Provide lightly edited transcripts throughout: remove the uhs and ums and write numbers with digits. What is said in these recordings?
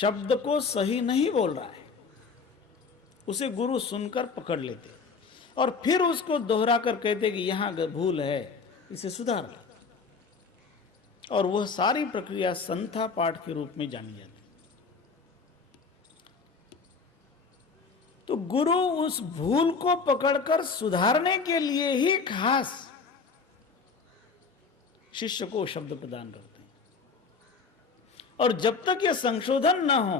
शब्द को सही नहीं बोल रहा है, उसे गुरु सुनकर पकड़ लेते और फिर उसको दोहरा कर कहते कि यहां भूल है, इसे सुधार ले। और वह सारी प्रक्रिया संथा पाठ के रूप में जानी जाती। तो गुरु उस भूल को पकड़कर सुधारने के लिए ही खास शिष्य को शब्द प्रदान करते हैं। और जब तक यह संशोधन न हो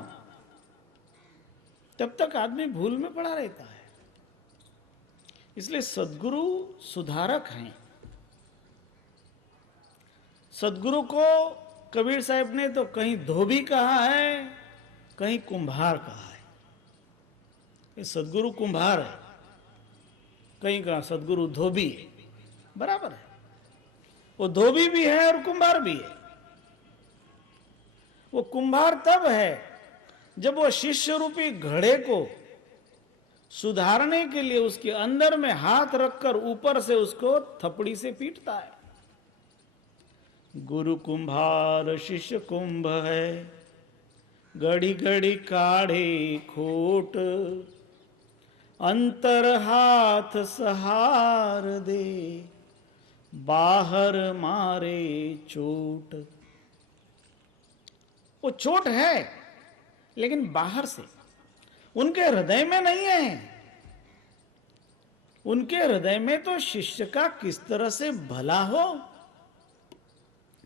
तब तक आदमी भूल में पड़ा रहता है। इसलिए सद्गुरु सुधारक हैं। सद्गुरु को कबीर साहब ने तो कहीं धोबी कहा है, कहीं कुंभार कहा है। ये सद्गुरु कुंभार है, कहीं कहा सद्गुरु धोबी है, बराबर है। वो धोबी भी है और कुंभार भी है। वो कुंभार तब है जब वो शिष्य रूपी घड़े को सुधारने के लिए उसके अंदर में हाथ रखकर ऊपर से उसको थपड़ी से पीटता है। गुरु कुंभार शिष्य कुंभ है, घड़ी घड़ी काढ़े खोट, अंतर हाथ सहार दे, बाहर मारे चोट। वो चोट है लेकिन बाहर से, उनके हृदय में नहीं है। उनके हृदय में तो शिष्य का किस तरह से भला हो,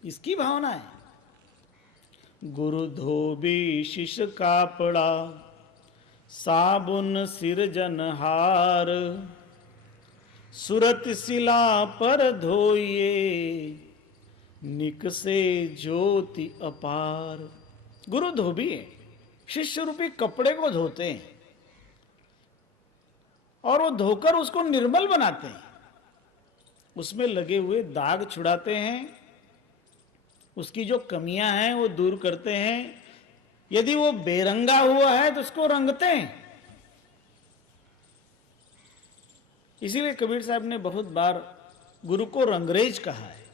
इसकी भावना है। गुरु धोबी शिष्य कापड़ा, साबुन सिरजनहार, सुरत शिला पर धोइए, निकसे ज्योति अपार। गुरु धोबी है, शिष्य रूपी कपड़े को धोते हैं और वो धोकर उसको निर्मल बनाते हैं, उसमें लगे हुए दाग छुड़ाते हैं, उसकी जो कमियां हैं वो दूर करते हैं। यदि वो बेरंगा हुआ है तो उसको रंगते हैं। इसीलिए कबीर साहब ने बहुत बार गुरु को रंगरेज कहा है।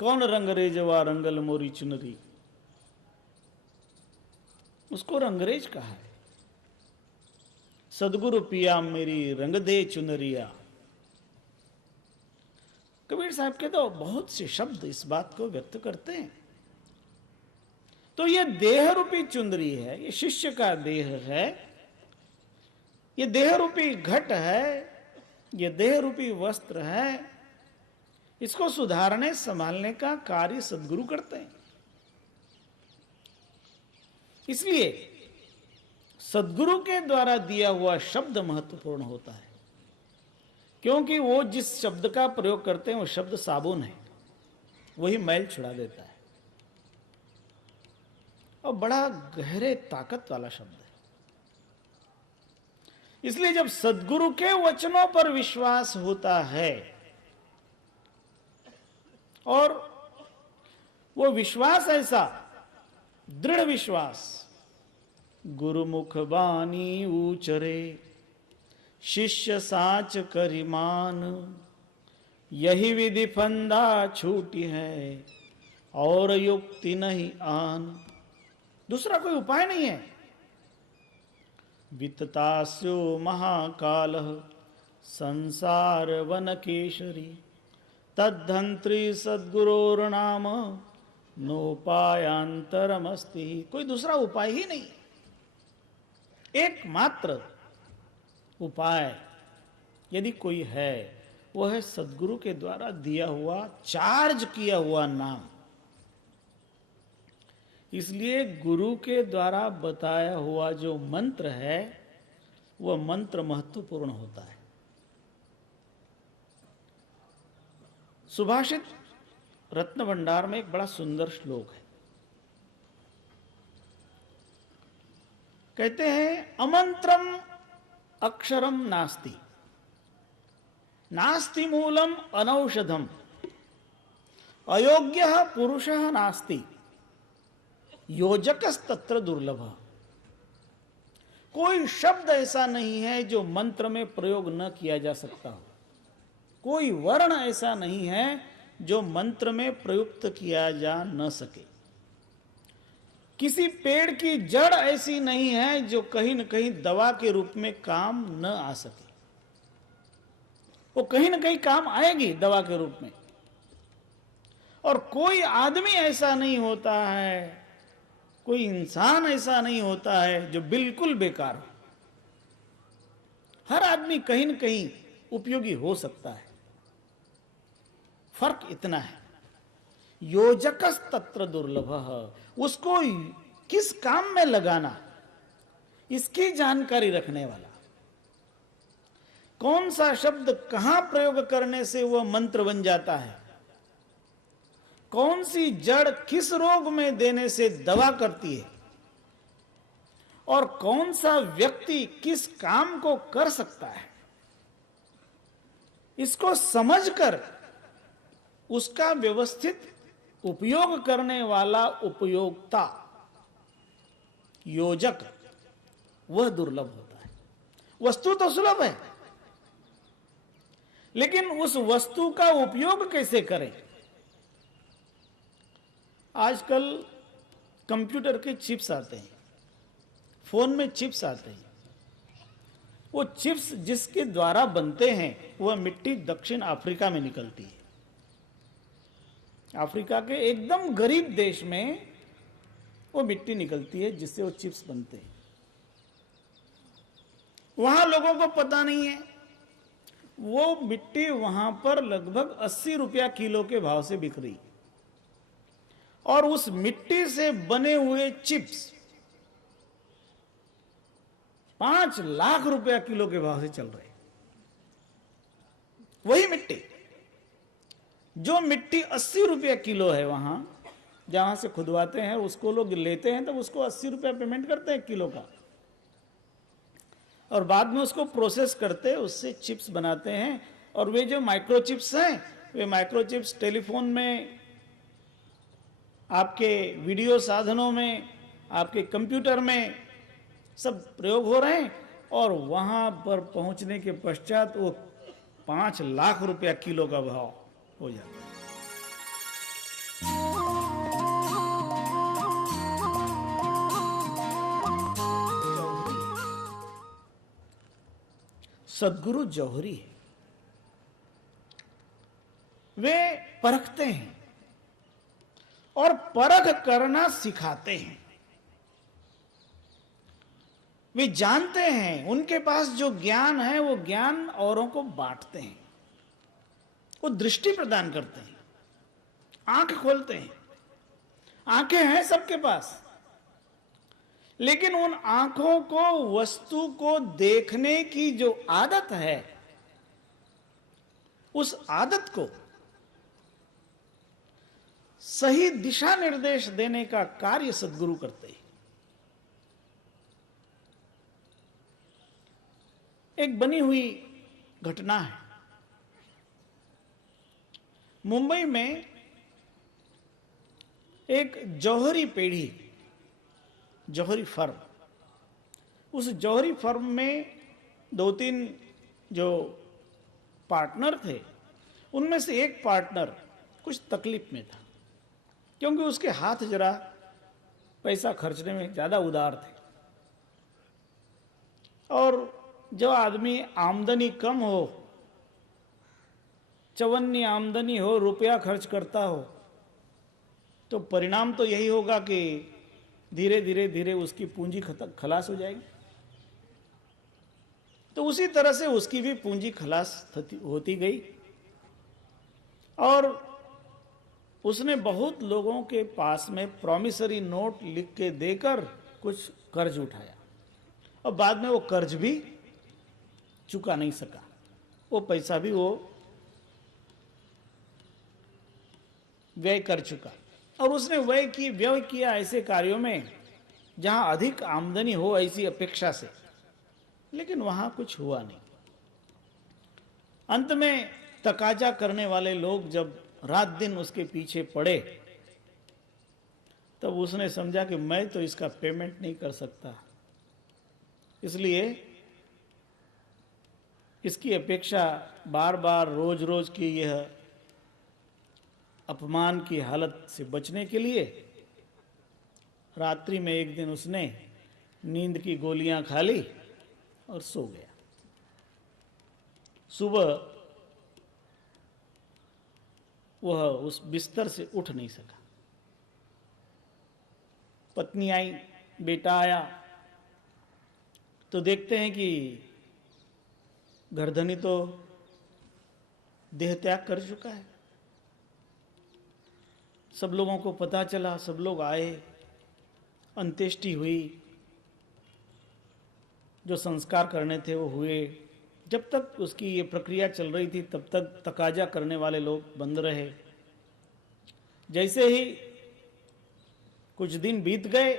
कौन रंगरेजवा रंगल मोरी चुनरी, उसको रंगरेज कहा है। सदगुरु पिया मेरी रंग दे चुनरिया। कबीर साहब के तो बहुत से शब्द इस बात को व्यक्त करते हैं। तो ये देह रूपी चुंदरी है, ये शिष्य का देह है, ये देह रूपी घट है, ये देह रूपी वस्त्र है। इसको सुधारने संभालने का कार्य सद्गुरु करते हैं। इसलिए सद्गुरु के द्वारा दिया हुआ शब्द महत्वपूर्ण होता है, क्योंकि वो जिस शब्द का प्रयोग करते हैं वो शब्द साबुन है, वही मैल छुड़ा देता है और बड़ा गहरे ताकत वाला शब्द है। इसलिए जब सद्गुरु के वचनों पर विश्वास होता है और वो विश्वास ऐसा दृढ़ विश्वास, गुरुमुख बानी ऊचरे, शिष्य साच करिमान, यही विधि फंदा छूटी है और युक्ति नहीं आन। दूसरा कोई उपाय नहीं है। विततास्यो महाकाल संसार वन केशरी, तद्धंत्री सद्गुरोर्नाम नोपायांतरमस्ति। कोई दूसरा उपाय ही नहीं, एकमात्र उपाय यदि कोई है वो है सद्गुरु के द्वारा दिया हुआ, चार्ज किया हुआ नाम। इसलिए गुरु के द्वारा बताया हुआ जो मंत्र है वह मंत्र महत्वपूर्ण होता है। सुभाषित रत्न भंडार में एक बड़ा सुंदर श्लोक है। कहते हैं, अमंत्रम अक्षरम नास्ति, नास्ति मूलम अनौषधम, अयोग्यः पुरुषः नास्ति, योजकस्तत्र दुर्लभ। कोई शब्द ऐसा नहीं है जो मंत्र में प्रयोग न किया जा सकता हो, कोई वर्ण ऐसा नहीं है जो मंत्र में प्रयुक्त किया जा न सके। किसी पेड़ की जड़ ऐसी नहीं है जो कहीं न कहीं दवा के रूप में काम न आ सके। वो कहीं न कहीं काम आएगी दवा के रूप में। और कोई आदमी ऐसा नहीं होता है, कोई इंसान ऐसा नहीं होता है जो बिल्कुल बेकार हो। हर आदमी कहीं न कहीं उपयोगी हो सकता है। फर्क इतना है, योजकस तत्र दुर्लभः, उसको किस काम में लगाना इसकी जानकारी रखने वाला, कौन सा शब्द कहां प्रयोग करने से वह मंत्र बन जाता है, कौन सी जड़ किस रोग में देने से दवा करती है, और कौन सा व्यक्ति किस काम को कर सकता है, इसको समझकर उसका व्यवस्थित उपयोग करने वाला उपयोक्ता, योजक, वह दुर्लभ होता है। वस्तु तो सुलभ है, लेकिन उस वस्तु का उपयोग कैसे करें। आजकल कंप्यूटर के चिप्स आते हैं, फोन में चिप्स आते हैं। वो चिप्स जिसके द्वारा बनते हैं वह मिट्टी दक्षिण अफ्रीका में निकलती है। अफ्रीका के एकदम गरीब देश में वो मिट्टी निकलती है जिससे वो चिप्स बनते हैं। वहां लोगों को पता नहीं है, वो मिट्टी वहां पर लगभग 80 रुपया किलो के भाव से बिक रही, और उस मिट्टी से बने हुए चिप्स 5 लाख रुपया किलो के भाव से चल रहे। वही मिट्टी, जो मिट्टी 80 रुपया किलो है, वहां जहां से खुदवाते हैं उसको लोग लेते हैं, तो उसको 80 रुपया पेमेंट करते हैं किलो का, और बाद में उसको प्रोसेस करते हैं, उससे चिप्स बनाते हैं। और वे जो माइक्रोचिप्स हैं, वे माइक्रोचिप्स टेलीफोन में, आपके वीडियो साधनों में, आपके कंप्यूटर में सब प्रयोग हो रहे हैं, और वहां पर पहुंचने के पश्चात वो 5 लाख रुपया किलो का भाव हो जाता है। सद्गुरु जौहरी है, वे परखते हैं और परख करना सिखाते हैं। वे जानते हैं, उनके पास जो ज्ञान है वो ज्ञान औरों को बांटते हैं। वो दृष्टि प्रदान करते हैं, आंख खोलते हैं। आंखें हैं सबके पास, लेकिन उन आंखों को वस्तु को देखने की जो आदत है, उस आदत को सही दिशा निर्देश देने का कार्य सद्गुरु करते हैं। एक बनी हुई घटना है। मुंबई में एक जौहरी पेढ़ी, जौहरी फर्म, उस जौहरी फर्म में 2-3 जो पार्टनर थे, उनमें से एक पार्टनर कुछ तकलीफ में था, क्योंकि उसके हाथ जरा पैसा खर्चने में ज़्यादा उदार थे। और जो आदमी आमदनी कम हो, चवन्नी आमदनी हो, रुपया खर्च करता हो, तो परिणाम तो यही होगा कि धीरे धीरे धीरे उसकी पूंजी खलास हो जाएगी। तो उसी तरह से उसकी भी पूंजी खलास होती गई, और उसने बहुत लोगों के पास में प्रॉमिसरी नोट लिख के देकर कुछ कर्ज उठाया, और बाद में वो कर्ज भी चुका नहीं सका। वो पैसा भी वो व्यय कर चुका, और उसने व्यय किया ऐसे कार्यों में जहां अधिक आमदनी हो ऐसी अपेक्षा से, लेकिन वहां कुछ हुआ नहीं। अंत में तकाजा करने वाले लोग जब रात दिन उसके पीछे पड़े, तब उसने समझा कि मैं तो इसका पेमेंट नहीं कर सकता, इसलिए इसकी अपेक्षा बार बार रोज रोज की यह अपमान की हालत से बचने के लिए रात्रि में एक दिन उसने नींद की गोलियां खा ली और सो गया। सुबह वह उस बिस्तर से उठ नहीं सका। पत्नी आई, बेटा आया, तो देखते हैं कि गर्दनी तो देह त्याग कर चुका है। सब लोगों को पता चला, सब लोग आए, अंत्येष्टि हुई, जो संस्कार करने थे वो हुए। जब तक उसकी ये प्रक्रिया चल रही थी तब तक तकाजा करने वाले लोग बंद रहे। जैसे ही कुछ दिन बीत गए,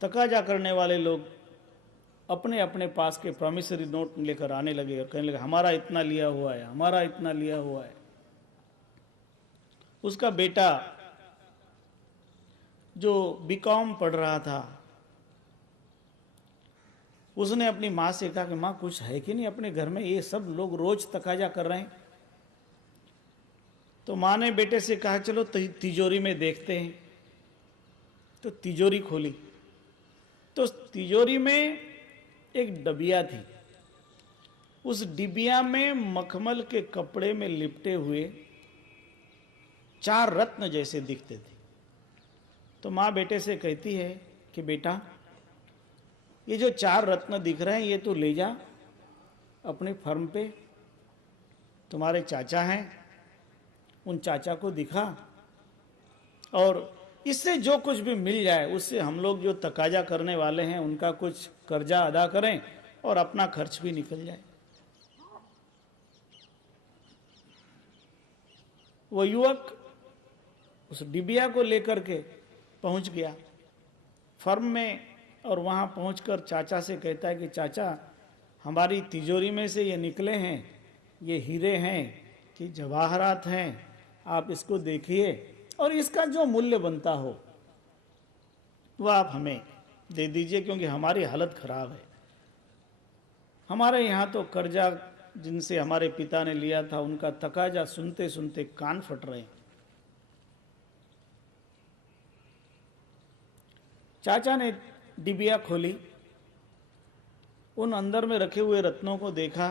तकाजा करने वाले लोग अपने अपने पास के प्रॉमिसरी नोट लेकर आने लगे और कहने लगे हमारा इतना लिया हुआ है, हमारा इतना लिया हुआ है। उसका बेटा जो बीकॉम पढ़ रहा था, उसने अपनी माँ से कहा कि माँ कुछ है कि नहीं अपने घर में, ये सब लोग रोज तकाजा कर रहे हैं। तो माँ ने बेटे से कहा चलो तिजोरी में देखते हैं। तो तिजोरी खोली तो तिजोरी में एक डबिया थी। उस डिबिया में मखमल के कपड़े में लिपटे हुए 4 रत्न जैसे दिखते थे। तो माँ बेटे से कहती है कि बेटा ये जो 4 रत्न दिख रहे हैं ये तो ले जा अपने फर्म पे, तुम्हारे चाचा हैं, उन चाचा को दिखा, और इससे जो कुछ भी मिल जाए उससे हम लोग जो तकाजा करने वाले हैं उनका कुछ कर्जा अदा करें और अपना खर्च भी निकल जाए। वो युवक उस डिबिया को लेकर के पहुंच गया फर्म में, और वहां पहुंचकर चाचा से कहता है कि चाचा हमारी तिजोरी में से ये निकले हैं, ये हीरे हैं कि जवाहरात हैं, आप इसको देखिए और इसका जो मूल्य बनता हो वो आप हमें दे दीजिए, क्योंकि हमारी हालत खराब है। हमारे यहाँ तो कर्जा जिनसे हमारे पिता ने लिया था उनका तकाजा सुनते सुनते कान फट रहे हैं। चाचा ने डिबिया खोली, उन अंदर में रखे हुए रत्नों को देखा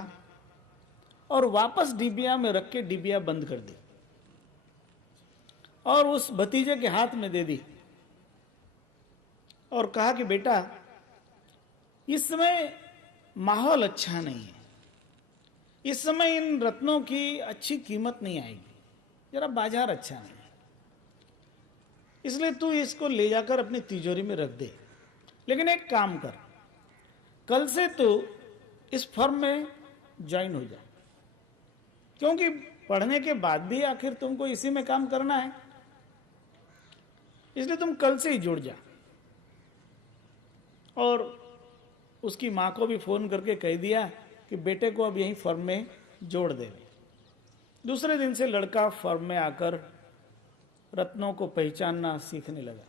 और वापस डिबिया में रख के डिबिया बंद कर दी और उस भतीजे के हाथ में दे दी और कहा कि बेटा इस समय माहौल अच्छा नहीं है, इस समय इन रत्नों की अच्छी कीमत नहीं आएगी, जरा बाजार अच्छा नहीं है, इसलिए तू इसको ले जाकर अपनी तिजोरी में रख दे। लेकिन एक काम कर, कल से तू इस फर्म में ज्वाइन हो जा, क्योंकि पढ़ने के बाद भी आखिर तुमको इसी में काम करना है, इसलिए तुम कल से ही जुड़ जा। और उसकी माँ को भी फोन करके कह दिया कि बेटे को अब यहीं फर्म में जोड़ दे। दूसरे दिन से लड़का फर्म में आकर रत्नों को पहचानना सीखने लगा।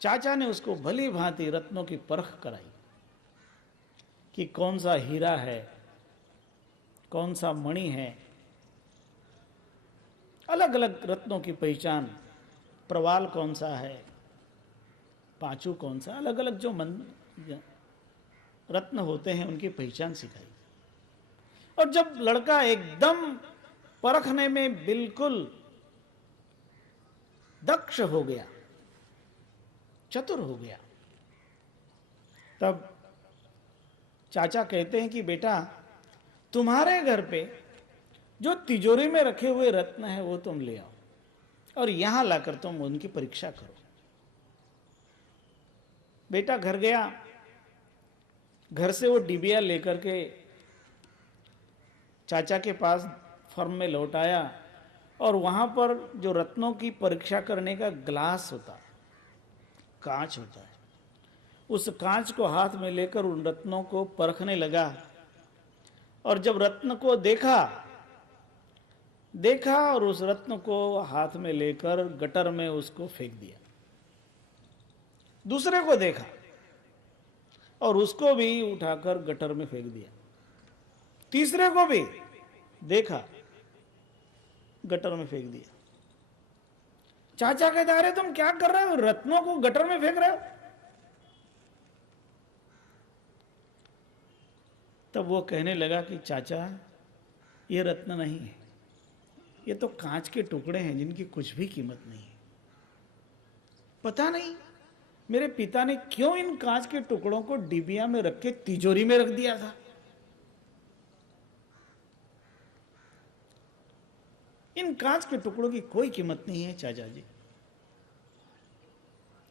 चाचा ने उसको भली भांति रत्नों की परख कराई कि कौन सा हीरा है, कौन सा मणि है, अलग अलग रत्नों की पहचान, प्रवाल कौन सा है, पांचू कौन सा, अलग अलग जो रत्न होते हैं उनकी पहचान सिखाई। और जब लड़का एकदम परखने में बिल्कुल दक्ष हो गया, चतुर हो गया, तब चाचा कहते हैं कि बेटा तुम्हारे घर पे जो तिजोरी में रखे हुए रत्न है वो तुम ले आओ और यहां लाकर तुम उनकी परीक्षा करो। बेटा घर गया, घर से वो डिबिया लेकर के चाचा के पास फर्म में लौट आया और वहां पर जो रत्नों की परीक्षा करने का ग्लास होता है, कांच होता है, उस कांच को हाथ में लेकर उन रत्नों को परखने लगा। और जब रत्न को देखा और उस रत्न को हाथ में लेकर गटर में उसको फेंक दिया। दूसरे को देखा और उसको भी उठाकर गटर में फेंक दिया। तीसरे को भी देखा, गटर में फेंक दिया। चाचा कहता, अरे तुम क्या कर रहे हो, रत्नों को गटर में फेंक रहे हो। तब वो कहने लगा कि चाचा, ये रत्न नहीं है, ये तो कांच के टुकड़े हैं जिनकी कुछ भी कीमत नहीं है। पता नहीं मेरे पिता ने क्यों इन कांच के टुकड़ों को डिबिया में रख के तिजोरी में रख दिया था। इन कांच के टुकड़ों की कोई कीमत नहीं है चाचा जी।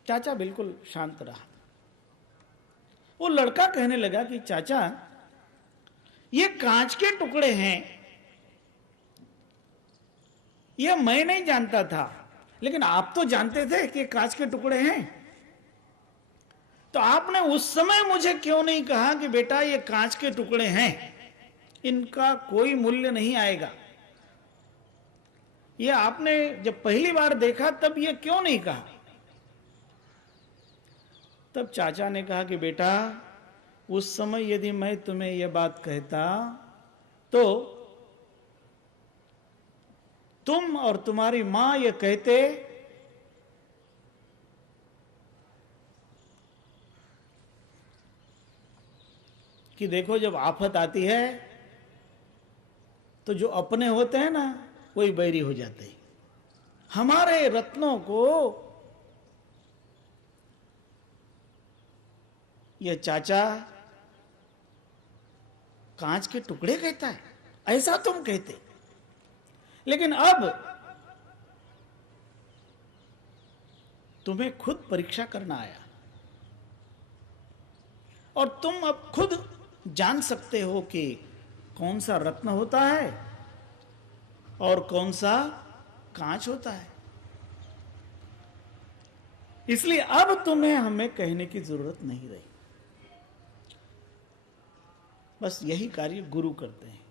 चाचा बिल्कुल शांत रहा। वो लड़का कहने लगा कि चाचा, ये कांच के टुकड़े हैं, ये मैं नहीं जानता था, लेकिन आप तो जानते थे कि कांच के टुकड़े हैं। तो आपने उस समय मुझे क्यों नहीं कहा कि बेटा ये कांच के टुकड़े हैं, इनका कोई मूल्य नहीं आएगा। ये आपने जब पहली बार देखा तब ये क्यों नहीं कहा। तब चाचा ने कहा कि बेटा, उस समय यदि मैं तुम्हें यह बात कहता तो तुम और तुम्हारी मां ये कहते कि देखो जब आफत आती है तो जो अपने होते हैं ना वही बैरी हो जाते हैं। हमारे रत्नों को ये चाचा कांच के टुकड़े कहता है, ऐसा तुम कहते। लेकिन अब तुम्हें खुद परीक्षा करना आया और तुम अब खुद जान सकते हो कि कौन सा रत्न होता है और कौन सा कांच होता है। इसलिए अब तुम्हें हमें कहने की जरूरत नहीं रही। बस यही कार्य गुरु करते हैं।